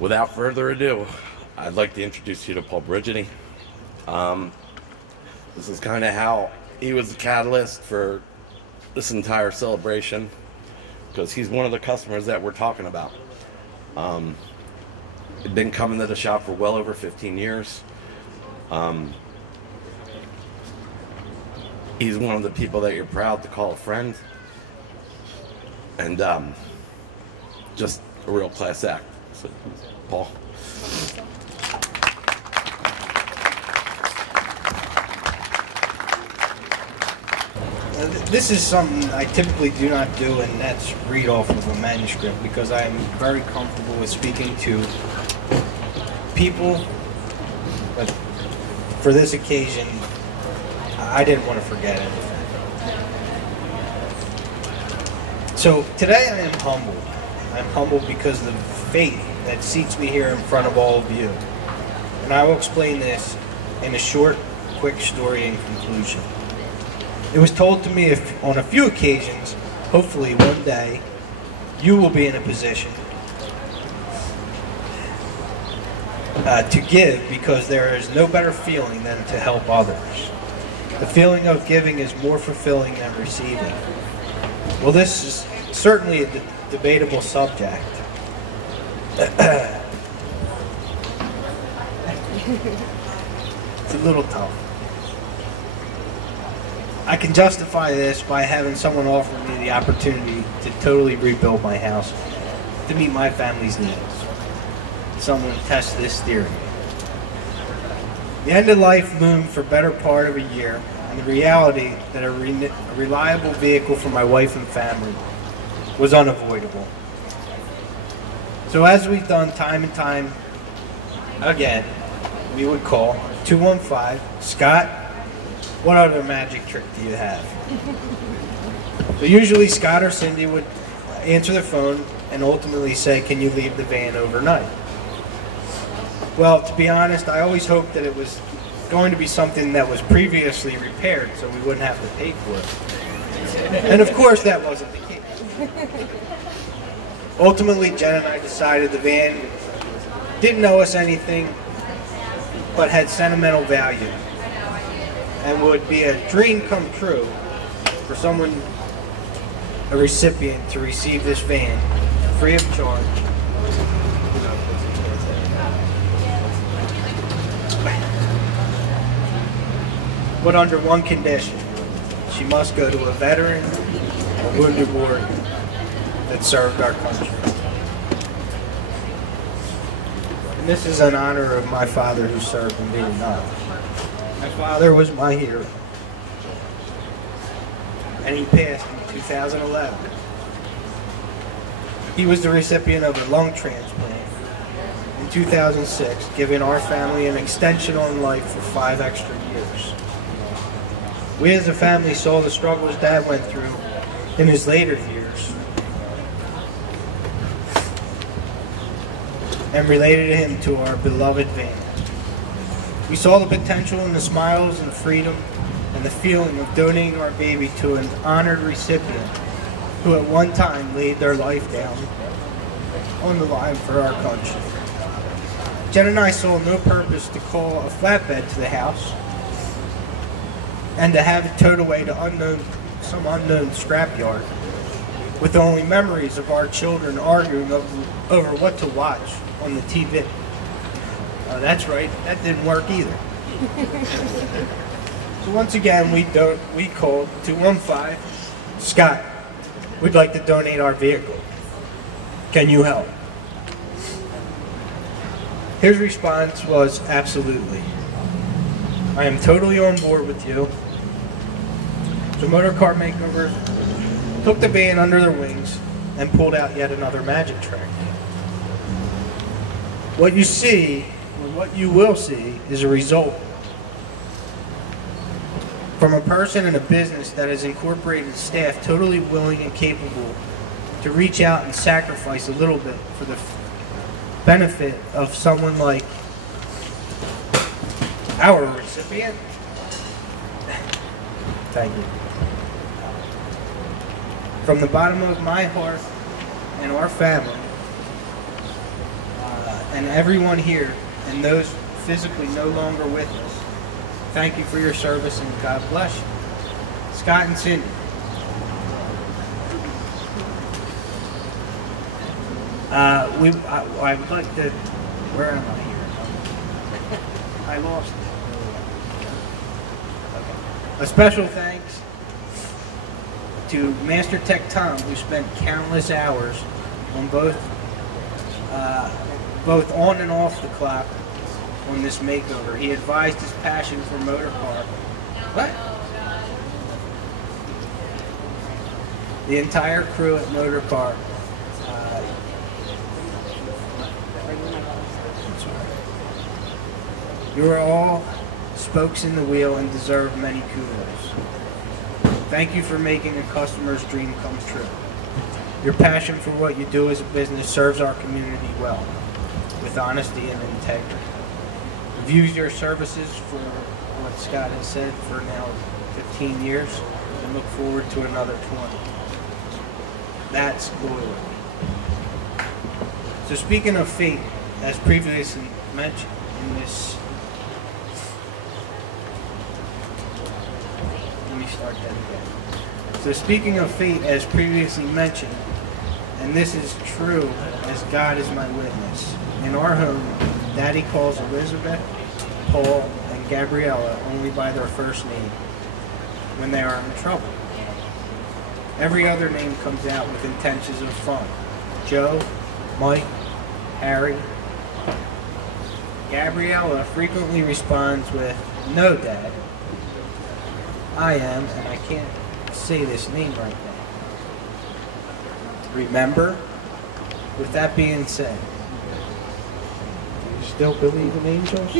Without further ado, I'd like to introduce you to Paul Brigidi. This is kind of how he was the catalyst for this entire celebration, because he's one of the customers that we're talking about. He'd been coming to the shop for well over 15 years. He's one of the people that you're proud to call a friend, and just a real class act. So, Paul. This is something I typically do not do, and that's read off of a manuscript, because I am very comfortable with speaking to people, but for this occasion, I didn't want to forget anything. So today I am humbled. I'm humbled because of the fate that seats me here in front of all of you. And I will explain this in a short, quick story in conclusion. It was told to me if, on a few occasions, hopefully one day, you will be in a position to give, because there is no better feeling than to help others. The feeling of giving is more fulfilling than receiving. Well, this is certainly a debatable subject. It's a little tough. I can justify this by having someone offer me the opportunity to totally rebuild my house to meet my family's needs. Someone test this theory. The end of life loomed for better part of a year, and the reality that a reliable vehicle for my wife and family was unavoidable. So as we've done time and time again, we would call 215, Scott, what other magic trick do you have? So usually Scott or Cindy would answer the phone and ultimately say, can you leave the van overnight? Well, to be honest, I always hoped that it was going to be something that was previously repaired so we wouldn't have to pay for it. And of course that wasn't the case. Ultimately, Jen and I decided the van didn't owe us anything but had sentimental value, and would be a dream come true for someone, a recipient, to receive this van free of charge. But under one condition: she must go to a veteran, a wounded warrior that served our country. And this is in honor of my father who served in Vietnam. My father was my hero, and he passed in 2011. He was the recipient of a lung transplant in 2006, giving our family an extension on life for 5 extra years. We as a family saw the struggles Dad went through in his later years and related him to our beloved van. We saw the potential in the smiles and the freedom and the feeling of donating our baby to an honored recipient who at one time laid their life down on the line for our country. Jen and I saw no purpose to call a flatbed to the house and to have it towed away to some unknown scrapyard with only memories of our children arguing over what to watch on the TV. That's right, that didn't work either. So once again, we called 215, Scott, we'd like to donate our vehicle. Can you help? His response was, absolutely. I am totally on board with you. So Motorcar Makeovers took the van under their wings and pulled out yet another magic trick. What you see, or what you will see, is a result from a person in a business that has incorporated staff totally willing and capable to reach out and sacrifice a little bit for the benefit of someone like our recipient. Thank you. From the bottom of my heart and our family, and everyone here and those physically no longer with us, thank you for your service and God bless you. Scott and Cindy. I would like to, where am I here? I lost it. Okay. A special thanks to Master Tech Tom, who spent countless hours on both on and off the clock on this makeover. He advised his passion for motorcar. What? The entire crew at Motorcar. You are all spokes in the wheel and deserve many kudos. Thank you for making a customer's dream come true. Your passion for what you do as a business serves our community well, with honesty and integrity. We've used your services for what Scott has said for now 15 years and look forward to another 20. That's loyalty. So speaking of fate, as previously mentioned in this, let me start that again. So speaking of fate, as previously mentioned, and this is true as God is my witness, in our home, Daddy calls Elizabeth, Paul, and Gabriella only by their first name when they are in trouble. Every other name comes out with intentions of fun. Joe, Mike, Harry. Gabriella frequently responds with, "No, Dad. I am, and I can't say this name right now. Remember?" With that being said, do you still believe in angels?